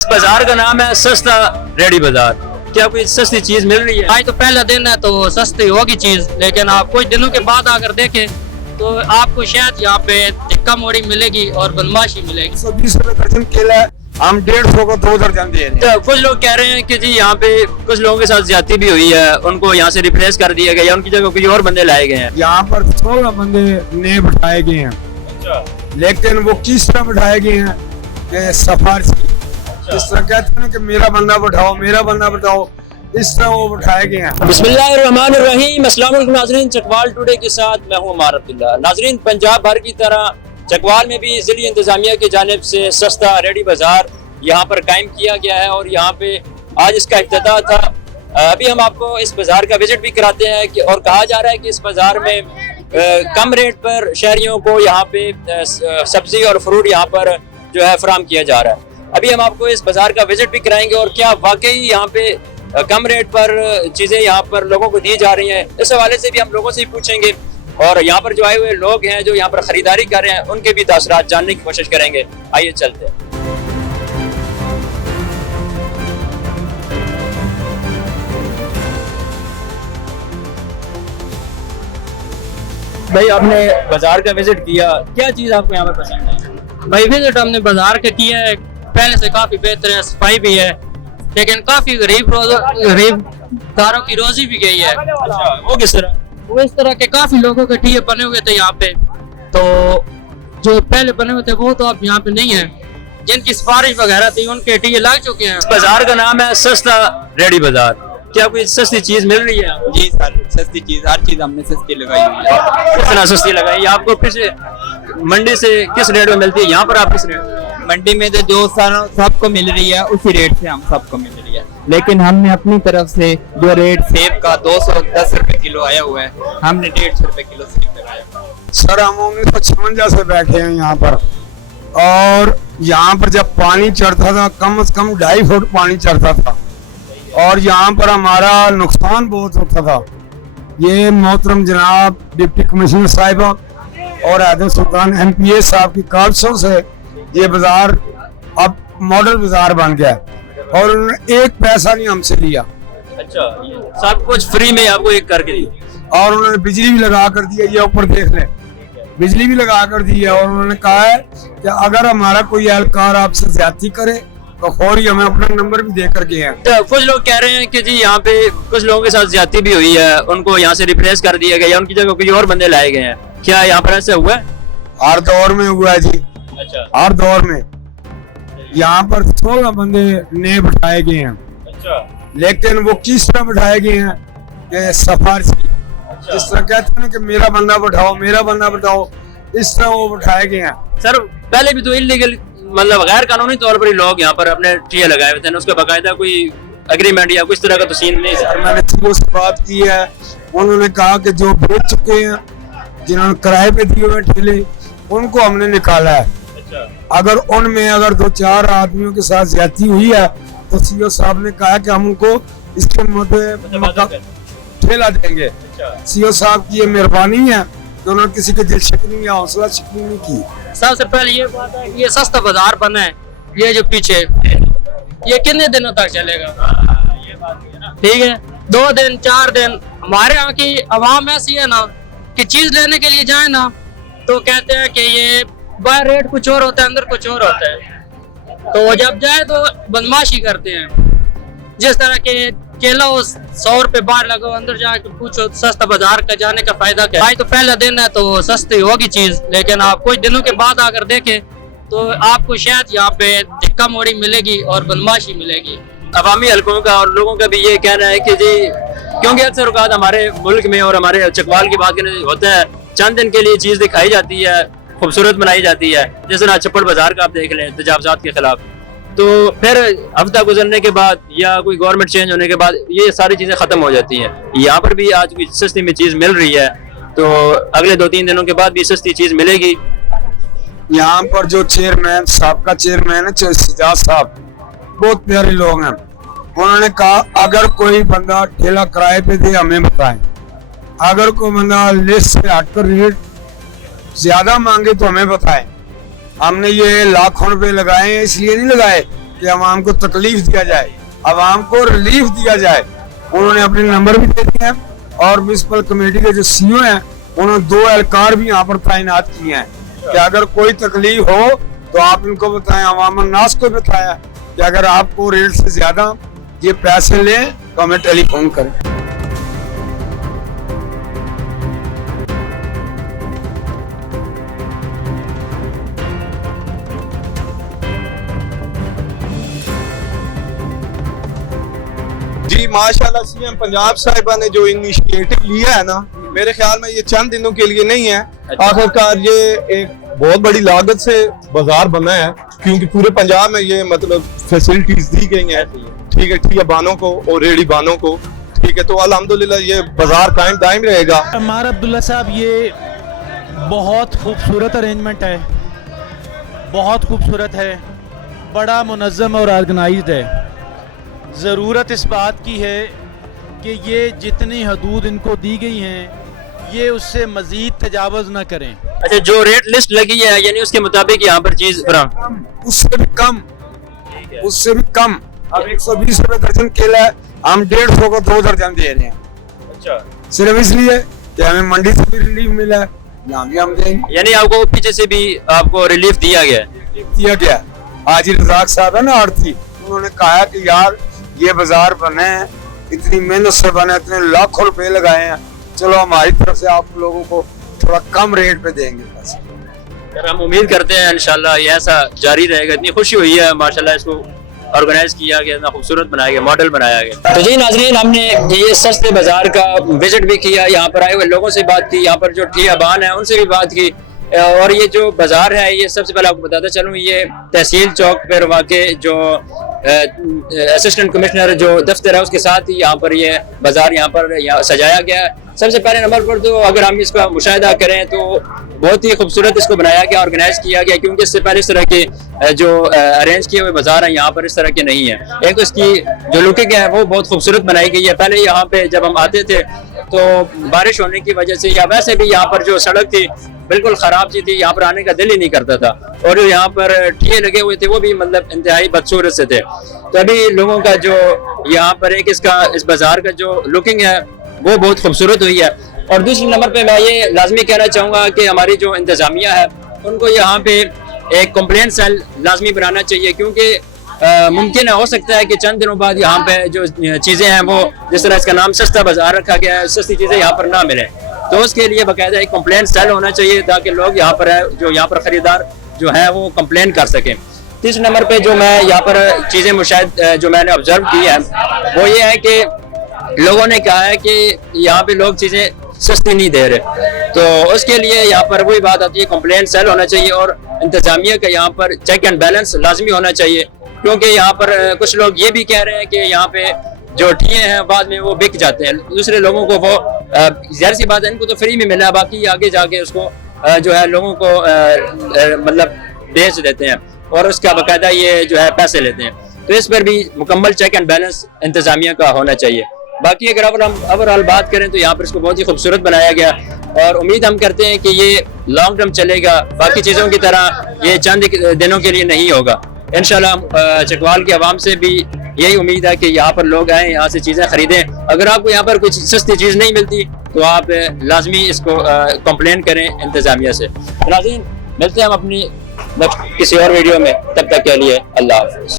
बाजार का नाम है सस्ता रेडी बाजार। क्या कोई सस्ती चीज मिल रही है? आज तो पहला दिन है तो सस्ती होगी चीज, लेकिन आप कुछ दिनों के बाद आकर देखें तो आपको शायद यहाँ पे टिक्का मोड़ी मिलेगी और बदमाशी मिलेगी। 120 रुपए दर्जन केला है, हम 150 को 2 दर्जन दे रहे हैं। तो कुछ लोग कह रहे हैं कि जी यहाँ पे कुछ लोगों के साथ ज्यादती भी हुई है, उनको यहाँ से रिप्लेस कर दिया गया या उनकी जगह कोई और बंदे लाए गए हैं। यहाँ पर 16 बंदे नए बिठाए गए हैं। अच्छा। लेकिन वो किस तरह बिठाए गए हैं कि सफारशी, इस तरह कहते हैं कि मेरा बंदा बिठाओ, मेरा बंदा बिठाओ, इस तरह वो बिठाए गए हैं। बिस्मिल्लाहिर्रहमानिर्रहीम। अस्सलाम वालेकुम नाज़रीन, चकवाल टुडे के साथ मैं हूँ उमर अब्दुल्ला। नाज़रीन, पंजाब भर की तरह चकवाल में भी ज़िली इंतज़ामिया की जानिब से सस्ता रेडी बाज़ार यहाँ पर कायम किया गया है और यहाँ पे आज इसका इफ्तिताह था। अभी हम आपको इस बाज़ार का विजिट भी कराते हैं कि और कहा जा रहा है कि इस बाज़ार में कम रेट पर शहरियों को यहाँ पे सब्जी और फ्रूट यहाँ पर जो है फराहम किया जा रहा है। अभी हम आपको इस बाज़ार का विजिट भी कराएंगे और क्या वाकई यहाँ पे कम रेट पर चीज़ें यहाँ पर लोगों को दी जा रही हैं, इस हवाले से भी हम लोगों से ही पूछेंगे और यहाँ पर जो आए हुए लोग हैं जो यहाँ पर ख़रीदारी कर रहे हैं उनके भी तासरात जानने की कोशिश करेंगे। आइए चलते हैं। भाई, आपने बाजार का विजिट किया, क्या चीज़ आपको यहाँ पर पसंद है? भाई विजिट हमने बाजार का किया है, पहले से काफी बेहतर है, सफाई भी है, लेकिन काफी गरीबदारों की रोजी भी गई है। अच्छा, वो किस तरह? वो इस तरह के काफी लोगों के टीए बने हुए थे यहाँ पे, तो जो पहले बने हुए थे वो तो अब यहाँ पे नहीं है। जिनकी सिफारिश वगैरह थी उनके टीए लग चुके हैं। बाजार का नाम है सस्ता रेडी बाजार। क्या कोई सस्ती चीज मिल रही है? जी सर, सस्ती चीज, हर चीज हमने सस्ती लगाई हुई है। किस तरह सस्ती लगाई? आपको किस मंडी से किस रेट में मिलती है? यहाँ पर आप किस रेट? मंडी में तो जो सर सबको मिल रही है उसी रेट से हम सबको मिल रही है, लेकिन हमने अपनी तरफ से जो रेट सेब का 210 रुपए किलो आया हुआ है, हमने 150 रुपए किलो सेब लगाया। सर हम 1956 से बैठे हैं यहाँ पर, और यहाँ पर जब पानी चढ़ता था कम से कम 2.5 फुट पानी चढ़ता था और यहाँ पर हमारा नुकसान बहुत होता था। ये मोहतरम जनाब डिप्टी कमिश्नर साहिबा और हैदर सुल्तान MPA साहब की काबशों से ये बाजार अब मॉडल बाजार बन गया है और उन्होंने एक पैसा नहीं हमसे लिया। अच्छा, सब कुछ फ्री में आपको एक करके दी और उन्होंने बिजली भी लगा कर दी है, ये ऊपर देख लें, बिजली भी लगा कर दी है। और उन्होंने कहा है कि अगर हमारा कोई एहलकार आपसे ज्यादती करे तो फौरी हमें अपना नंबर भी दे कर गए हैं। तो कुछ लोग कह रहे हैं कि जी यहाँ पे कुछ लोगों के साथ ज्यादती भी हुई है, उनको यहाँ से रिप्लेस कर दिया गया या उनकी जगह कोई और बंदे लाए गए हैं। क्या यहाँ पर ऐसा हुआ है? हर दौर में हुआ है जी। अच्छा। हर दौर में यहाँ पर 16 बंदे नए बिठाए गए हैं। अच्छा। लेकिन वो किस तरह बिठाए गए हैं कि सफारशी, जिस तरह कहते हैं कि मेरा बंदा बिठाओ, मेरा बंदा बिठाओ, इस तरह वो बिठाए गए हैं। सर, पहले भी तो इलीगल मतलब गैर कानूनी तौर पर ही लोग यहाँ पर अपने टीए लगाए हुए थे, उसका बाकायदा कोई एग्रीमेंट या कुछ तरह का तो सीन नहीं था। मैंने सीओ से बात की है, उन्होंने कहा कि जो बेच चुके हैं, जिन्होंने किराए पे दिए हुए ठेले, उनको हमने निकाला है। अच्छा। अगर उनमें अगर 2-4 आदमियों के साथ ज्यादती हुई है तो सीओ साहब ने कहा कि हम उनको इसके मुद्दे ठेला देंगे। अच्छा। सीओ साहब की ये मेहरबानी है कि उन्होंने किसी के दिल शिकनी या हौसला शिकनी नहीं की। सबसे पहले ये बात है कि ये सस्ता बाजार बना है, ये जो पीछे ये कितने दिनों तक चलेगा? ठीक है, 2 दिन 4 दिन। हमारे यहाँ की आवाम ऐसी है ना कि चीज लेने के लिए जाए ना तो कहते हैं कि ये बाहर रेट कुछ और होता है, अंदर कुछ और होता है, तो जब जाए तो बदमाशी करते हैं। जिस तरह के केला 100 रुपए बाहर लगाओ, अंदर जाके पूछो सस्ता बाजार का जाने का फायदा क्या? आज तो पहला दिन है तो सस्ती होगी चीज, लेकिन आप कुछ दिनों के बाद आकर देखें तो आपको शायद यहाँ पे टिक्का मोड़ी मिलेगी और बदमाशी मिलेगी। अवामी हलकों का और लोगों का भी ये कहना है कि जी, क्योंकि अक्सर औकात हमारे मुल्क में और हमारे चकवाल की बात करने होता है, चंद दिन के लिए चीज दिखाई जाती है, खूबसूरत बनाई जाती है, जैसे ना छप्पड़ बाजार का आप देख लें तजावजात के खिलाफ, तो फिर हफ्ता गुजरने के बाद या कोई गवर्नमेंट चेंज होने के बाद ये सारी चीजें खत्म हो जाती हैं। यहाँ पर भी आज कोई सस्ती में चीज मिल रही है तो अगले 2-3 दिनों के बाद भी सस्ती चीज मिलेगी। यहाँ पर जो चेयरमैन साहब का चेयरमैन है सिजाज साहब, बहुत प्यारे लोग हैं। उन्होंने कहा अगर कोई बंदा ठेला किराए पे दे हमें बताएं, अगर कोई बंदा लिस्ट से हटकर रेट ज्यादा मांगे तो हमें बताएं। हमने ये लाखों रुपए लगाए हैं, इसलिए नहीं लगाए कि आवाम को तकलीफ दिया जाए, आवाम को रिलीफ दिया जाए। उन्होंने अपने नंबर भी दे दिए हैं और म्युनिसिपल कमेटी के जो सीईओ हैं उन्होंने 2 एहलकार भी यहाँ पर तैनात किए हैं कि अगर कोई तकलीफ हो तो आप इनको बताएं। अवाम नास को बताया कि अगर आपको रेट से ज्यादा ये पैसे लें तो हमें टेलीफोन करें। जी माशाल्लाह सीएम पंजाब साहिबा ने जो इनिशिएटिव लिया है ना, मेरे ख्याल में ये चंद दिनों के लिए नहीं है। आखिरकार ये एक बहुत बड़ी लागत से बाजार बना है, क्योंकि पूरे पंजाब में ये मतलब फैसिलिटीज दी गई हैं। ठीक है, ठीक है, बानों को और रेडी बानों को, ठीक है, तो अल्हम्दुलिल्लाह ये बाजार कायम दायम रहेगा। अम्मार अब्दुल्ला साहब, ये बहुत खूबसूरत अरेंजमेंट है, बहुत खूबसूरत है, बड़ा मुनज़्ज़म और ऑर्गेनाइज्ड है। ज़रूरत इस बात की है कि ये जितनी हदूद इनको दी गई हैं ये उससे मज़ीद तजावज़ न करें। अच्छा, जो रेट लिस्ट लगी है यानी उसके मुताबिक यहाँ पर चीज उससे भी कम, उससे भी कम। अब 120 रुपए दर्जन केला है, हम 150 को 2 दर्जन दे रहे हैं। अच्छा, सिर्फ इसलिए कि हमें मंडी से भी रिलीफ मिला है, यहाँ भी हम देंगे। यानी आपको पीछे से भी आपको रिलीफ दिया गया है? दिया गया। आज ही रजाक साहब है ना आड़ती, उन्होंने कहा कि यार ये बाजार बने हैं, इतनी मेहनत से बने, इतने लाखों रुपए लगाए हैं, चलो हमारी तरफ से आप लोगों को थोड़ा कम रेट पे देंगे बस। हम उम्मीद करते हैं इंशाल्लाह ये ऐसा जारी रहेगा। इतनी खुशी हुई है माशाल्लाह, इसको ऑर्गेनाइज किया गया, इतना खूबसूरत बनाया गया, मॉडल बनाया गया। तो जी नाजरीन, हमने ये सस्ते बाजार का विजिट भी किया, यहाँ पर आए हुए लोगों से बात की, यहाँ पर जो ठियाबान है उनसे भी बात की। और ये जो बाजार है ये सबसे पहले आपको बताता चलूँ, ये तहसील चौक पर वाक़े जो असिस्टेंट कमिश्नर जो दफ्तर है उसके साथ ही यहाँ पर ये बाजार यहाँ पर सजाया गया है। सबसे पहले नंबर पर तो अगर हम इसका मुशाहिदा करें तो बहुत ही खूबसूरत इसको बनाया गया, ऑर्गेनाइज किया गया, क्योंकि इससे पहले इस तरह के जो अरेंज किए हुए बाजार हैं यहाँ पर इस तरह के नहीं है। एक तो इसकी जो लुकिंग है वो बहुत खूबसूरत बनाई गई है। पहले यहाँ पे जब हम आते थे तो बारिश होने की वजह से या वैसे भी यहाँ पर जो सड़क थी बिल्कुल ख़राब सी थी, यहाँ पर आने का दिल ही नहीं करता था, और जो यहाँ पर ठिये लगे हुए थे वो भी मतलब इंतहाई बदसूरत से थे। तो अभी लोगों का जो यहाँ पर एक इस बाजार का जो लुकिंग है वो बहुत खूबसूरत हुई है। और दूसरे नंबर पे मैं ये लाजमी कहना चाहूँगा कि हमारी जो इंतज़ामिया है उनको यहाँ पे एक कंप्लेंट सेल लाजमी बनाना चाहिए, क्योंकि मुमकिन हो सकता है कि चंद दिनों बाद यहाँ पे जो चीज़ें हैं वो, जिस तरह इसका नाम सस्ता बाजार रखा गया है, सस्ती चीज़ें यहाँ पर ना मिले, तो उसके लिए बाकायदा एक कंप्लेंट सेल होना चाहिए ताकि लोग यहाँ पर जो यहाँ पर ख़रीदार जो है वो कंप्लेंट कर सकें। तीसरे नंबर पे जो मैं यहाँ पर चीज़ें मुशाहिद जो मैंने ऑब्जर्व की है वो ये है कि लोगों ने कहा है कि यहाँ पे लोग चीज़ें सस्ती नहीं दे रहे, तो उसके लिए यहाँ पर वही बात आती है, कंप्लेंट सेल होना चाहिए और इंतजामिया का यहाँ पर चेक एंड बैलेंस लाजमी होना चाहिए। क्योंकि यहाँ पर कुछ लोग ये भी कह रहे हैं कि यहाँ पे जो ठिये हैं बाद में वो बिक जाते हैं, दूसरे लोगों को वो ज़ाहिर सी बात है इनको तो फ्री में मिला, बाकी आगे जाके उसको जो है लोगों को मतलब बेच देते हैं और उसका बाकायदा ये जो है पैसे लेते हैं। तो इस पर भी मुकम्मल चेक एंड बैलेंस इंतजामिया का होना चाहिए। बाकी अगर हम ओवरऑल बात करें तो यहाँ पर इसको बहुत ही खूबसूरत बनाया गया और उम्मीद हम करते हैं कि ये लॉन्ग टर्म चलेगा, बाकी चीज़ों की तरह ये चंद दिनों के लिए नहीं होगा। इंशाल्लाह चकवाल की आवाम से भी यही उम्मीद है कि यहाँ पर लोग आएँ, यहाँ से चीज़ें खरीदें। अगर आपको यहाँ पर कुछ सस्ती चीज़ नहीं मिलती तो आप लाजमी इसको कंप्लेन करें इंतज़ामिया से। नाज़रीन, मिलते हैं हम अपनी किसी और वीडियो में, तब तक के लिए अल्लाह हाफ़िज़।